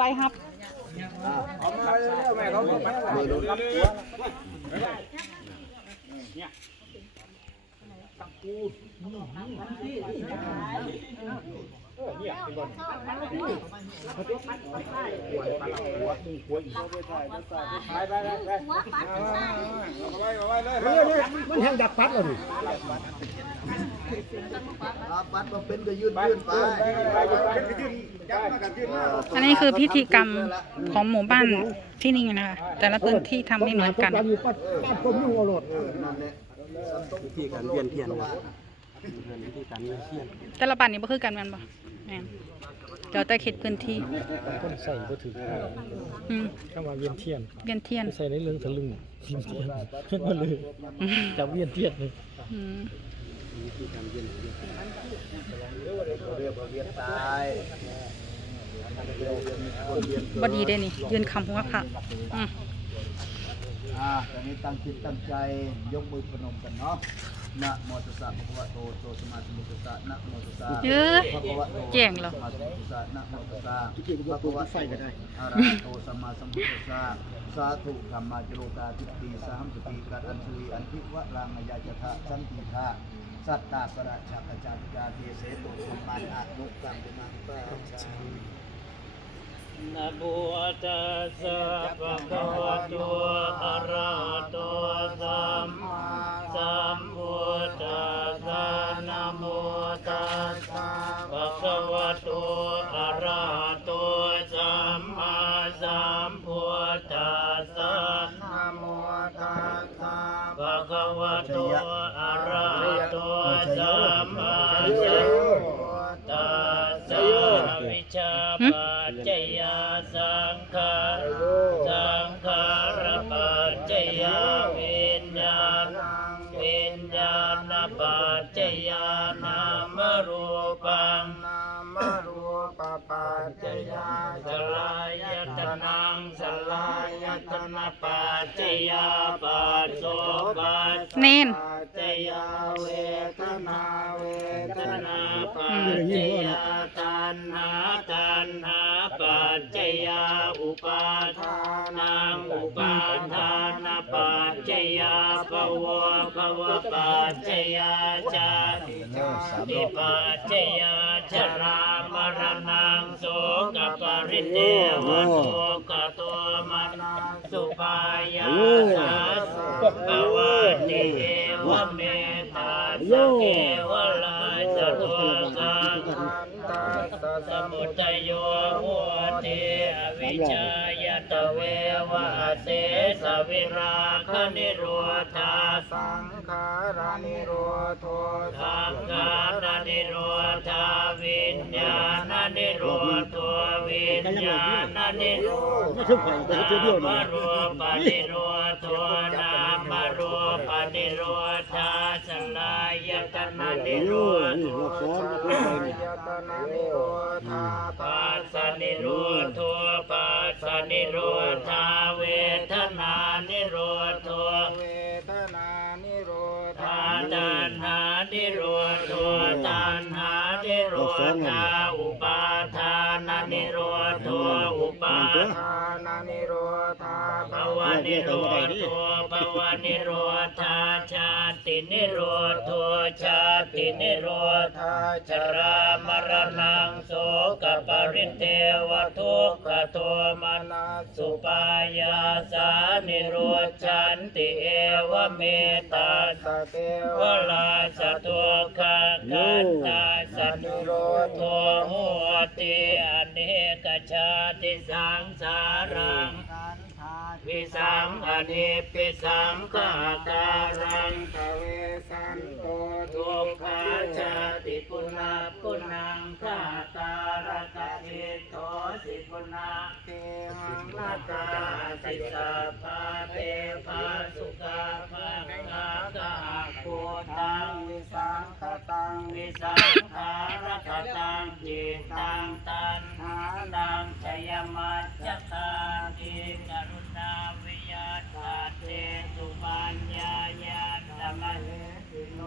ไปครับเอามาเร็วๆแม่เขาบอกมารับตัวไปไปไปไปเอาไว้เอาไว้เลยเฮ้ยเนี่ย มันแห้งดักพัดแล้วดิปัดมาเป็นก็ยืดไปยืดไปอันนี้คือพิธีกรรมของหมู่บ้านที่นี่นะคะแต่ละพื้นที่ทำไม่เหมือนกันอยู่ปัดปัดผมอยู่หัวรถนั่นแหละวิธีการเวียนเทียนครับ วิธีการเวียนเทียนแต่ละบ้านนี่บ่คือกันแม่นบ่แม่นเดี๋ยวแต่เขตพื้นที่คนใส่บ่ถืออืมคำว่าเวียนเทียนเวียนเทียน ใส่ในเรื่องทะลึงเวียนเทียนเฮ็ดมาเลยจับเวียนเทียนเลยอืมวิธีการเวียนเทียนเรียกว่าเวียนตายบ่ดีเด้นี่ยืนคำหัวพระอืมอ่าตอนนี้ตั้งจิตตั้งใจยกมือพนมกันเนาะ นะโมตัสสะภะคะวะโตโตสมมาสัมพุทธัสสะนะโมตัสสะเอ้ยภะคะวะโตแจ้งเหรอ สัมมาสัมพุทธัสสะนะโมตัสสะภะคะวะโตอะระหะโตสัมมาสัมพุทธัสสะสาธุธรรมาจโรกาทิปปีสหัมสติกัดอันสุริอันทิวะรังอายาจทะสันติทาสัตตาประชากจาติกาเทเสตุสุมานะนุกัมปุนังปะชานะโมตัสสะภะคะวะโตอะระหะโตสัมมาสัมพุท ธัสสะนะโมตัสสะภะคะวะโตอะระหะโตสัมมาสัมพุทธัสสะนะโมตัสสะภะคะวะโตอะระหะโตสัมมาสัมพุทธัสสะวิชชาปัจจยาสังขารสังายตนะปัจจยาปัสโสปัจเน้นปัจจยาเวทนาเวทนาปัจจยาตัณหาตัณหาปัจจยาอุปาทานังอุปาทานปัจจยาภวะภวะปัจจยาชาติชาติปัจจยาชรามรณังโสกปริเทวโทกตัวมนาสุ ปายาสาสุภวะติเอวเมตาสเกวลาสตุสังคันตาสมุทโยโหติอวิชชายต เววะเสสวิราคนิโรธาสังขารานิโรโทสังขารานิโรธาวิญญาณนิโรโทวิญญาณนิโรธามรูปนิโรโทนามรูปนิโรธาสลายตนะนิโรโทสลายตนะนิโรธาปัสสนิโรโทปัสส นิโรธาเวทนานิโรโทเวทนานิโรธาตัณหานิโรโทตัณหานิโรธาอุปาทานนิโรโทอุปาทานนิ โรธาวนิโรโทภวนิโรธาชาตินิโรโทชาตินิโรธาชรามรณังโสกปริเทวทุกขโทมนัสสุปายาสานิโรชันติเอวเมตตาสเทวลาสทุกขกันตาสนุโรโทโหติอเนกชาติสังสารัง วิสังอเนปิสังขะการังทเวสันโตทุกขาชาติปุณาปุนังขะการะกะเทโตสิปุณาเตหังนาคาสิสัพพะเตภาสุขาภะกากะโกตังวิสังขตังวิสังขารกตังจิตตังตันหานังชยมัจจตาติกรุ ณาวิยาตเตสุปัญญายาธรรมเหตุโน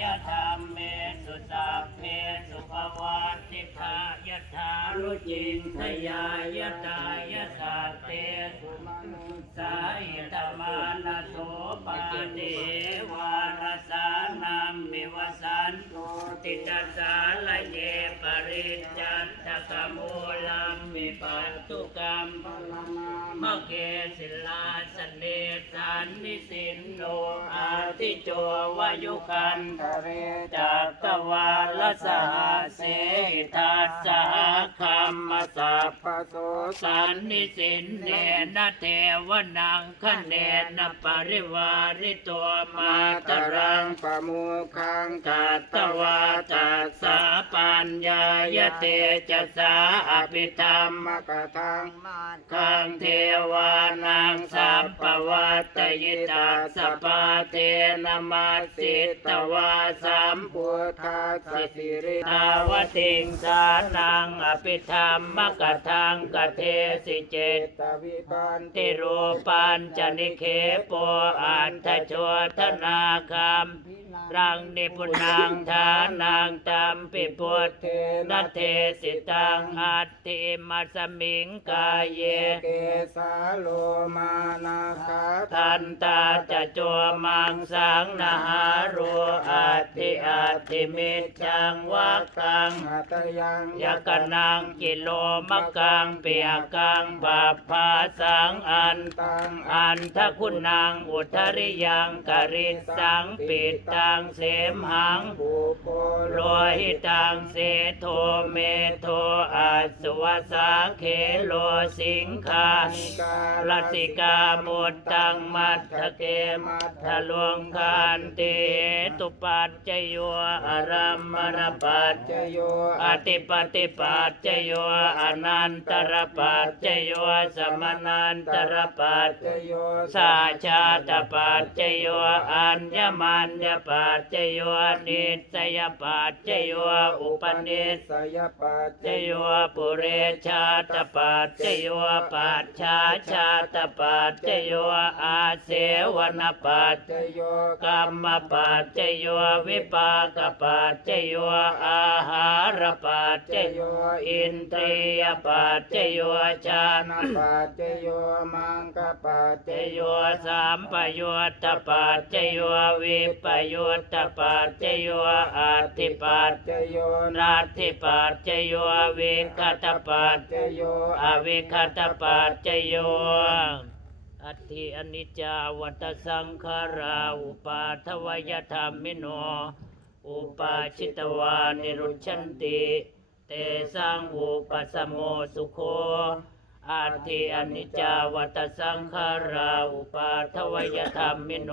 ยะธรรมเมสุสัพเพสุภวัติทายะธารุจิงทยายะตายะสาเตสุมนุสายตมานาโสปาเดวารสานัมมิวสันโตติตาสาลเยปริจันตะกมูลัม มิปัตตุกรรมพลนามะเกศิลาสเนสันนิสินโนอาติโจวายุกันทะเรจักรวาลสหเสทัสสหคัมมสัพพโสสันนิสินเนนะเทวนังคะเนนะปริวาริตัวมาตรังปมุขังกัตตวาตัสสะปัญญายเตจะสาอภิธรรมมกทังขังเทวานังสัพพวัตยิตาสปาเทนมาสิตวาสัมพุทธัสสะสิริทาวติงสานังอภิธรรมมกทังกเทสิเจตวิปันติรูปัญจนิเคปอันทโชทนาคามรังนิพุนังทานังตัมปิพุทเทนเทสิตังอัตติมัสมิงกายเยเกสาโลมานาคาทันตาจะโจมังสังนาหารูอัติอัติมิจังวักตังหัตยังยกนังกิโลมะกังเปียกังบาปภาสังอันตังอันทคุณนางอุทริยังกริสังปิดตังเสมหังบุโปโลหิตังเสโทเมโทอาสวสาเขโลสิงคาลสิกามุตตังมัทธเกมัทธลวงคันติตุปัจจโยอารัมมณปัจจโยอติปฏิปัจจโยอนันตรปัจจโยสมนันตรปัจจโยสาชาตปัจจโยอัญญมัญญปัจจโยนิสยปัจจโยอุปนิสยปัจจโยปุเรชาตปัจจโยปัจฉาชาตปัจจโยอาเสวนปัจจโยกรรมปัจจโยวิปากปัจจโยอาหารปัจจโยอินทรียปัจจโยชานปัจจโยมังคปัจจโยสามปโยตปัจจโยวิปโยตปัจจโยอัตติปัจจโยนาทิปัจจโยวิคตปัจจโยอวิคตปัจจโย อัตถิอนิจจาวัตสังขาราอุปาทวยธรรมิโน อุปาชิตวานิรุชันติ เตสังอุปสมโมสุโคอัตถิอนิจจาวัตสังขาราอุปาทวยธรรมิโน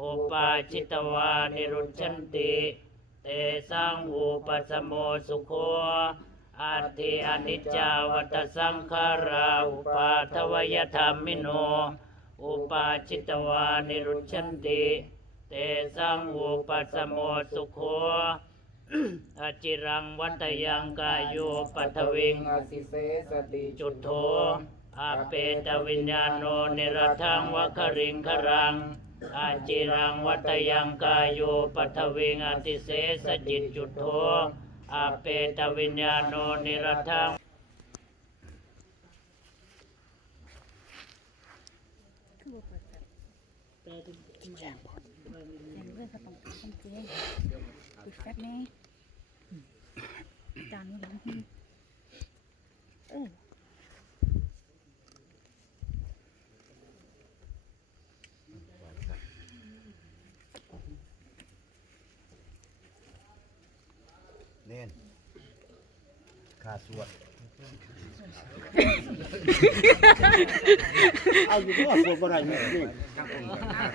อุปาชิตวานิรุชันติ เตสังอุปสมโมสุโค อัตติอนิจจาวัตสังขาราอุปาทวยธรรมิโน อุปาชิตวานิรุชันติ เตสังอุปสมโมสุโคอจิรังวัตยังกายโยปัทวิงอสิเสสติจุดโธอาเปตวิญญาโนนิรทังวัคริงครังอาจิรังวัตยังกายโยปัทวิงอติเสสจิตจุดโธ อาเปตวิญญาโนนิรทังเสียงเรื่องกระป๋องต้องเจ๊ปิดแฟบแน่จานนี้เออ เน้น ขาสวดเอาอยู่ก็สวดบ่ได้นี่นี่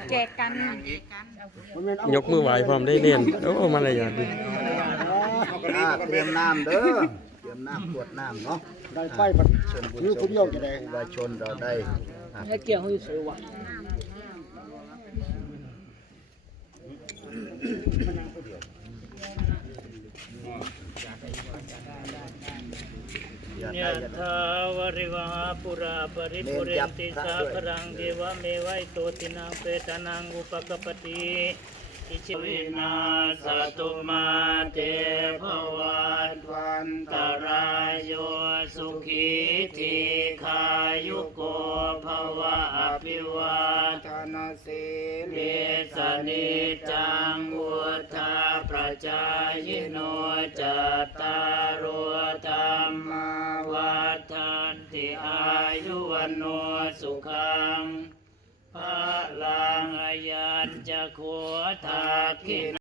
แจกกันมันแม่นเอายกมือไหว้พร้อมได้เรียนโอ้มารยาทดีอ่าเตรียมน้ำเด้อเตรียมน้ำตรวจน้ำเนาะได้ไฟมันชนบุญคือผู้เดียวจะได้ประชาชนเราได้อะให้เกี่ย วให้สวยว่ะอย่าวริวหาปุราปริปุเรนติสาครังเทวะเมวัยโตตินังเปตานังอุปกปติชิวินาสตุมาเตภวัตวันตรายโยสุขีทีขายุโกภวะอภิวาท สิมิสนิจังวุธาประจายโนจัตตารุธรรมวัฏันติอายุวันโนสุขังพระลังอายันจะโคทาคิน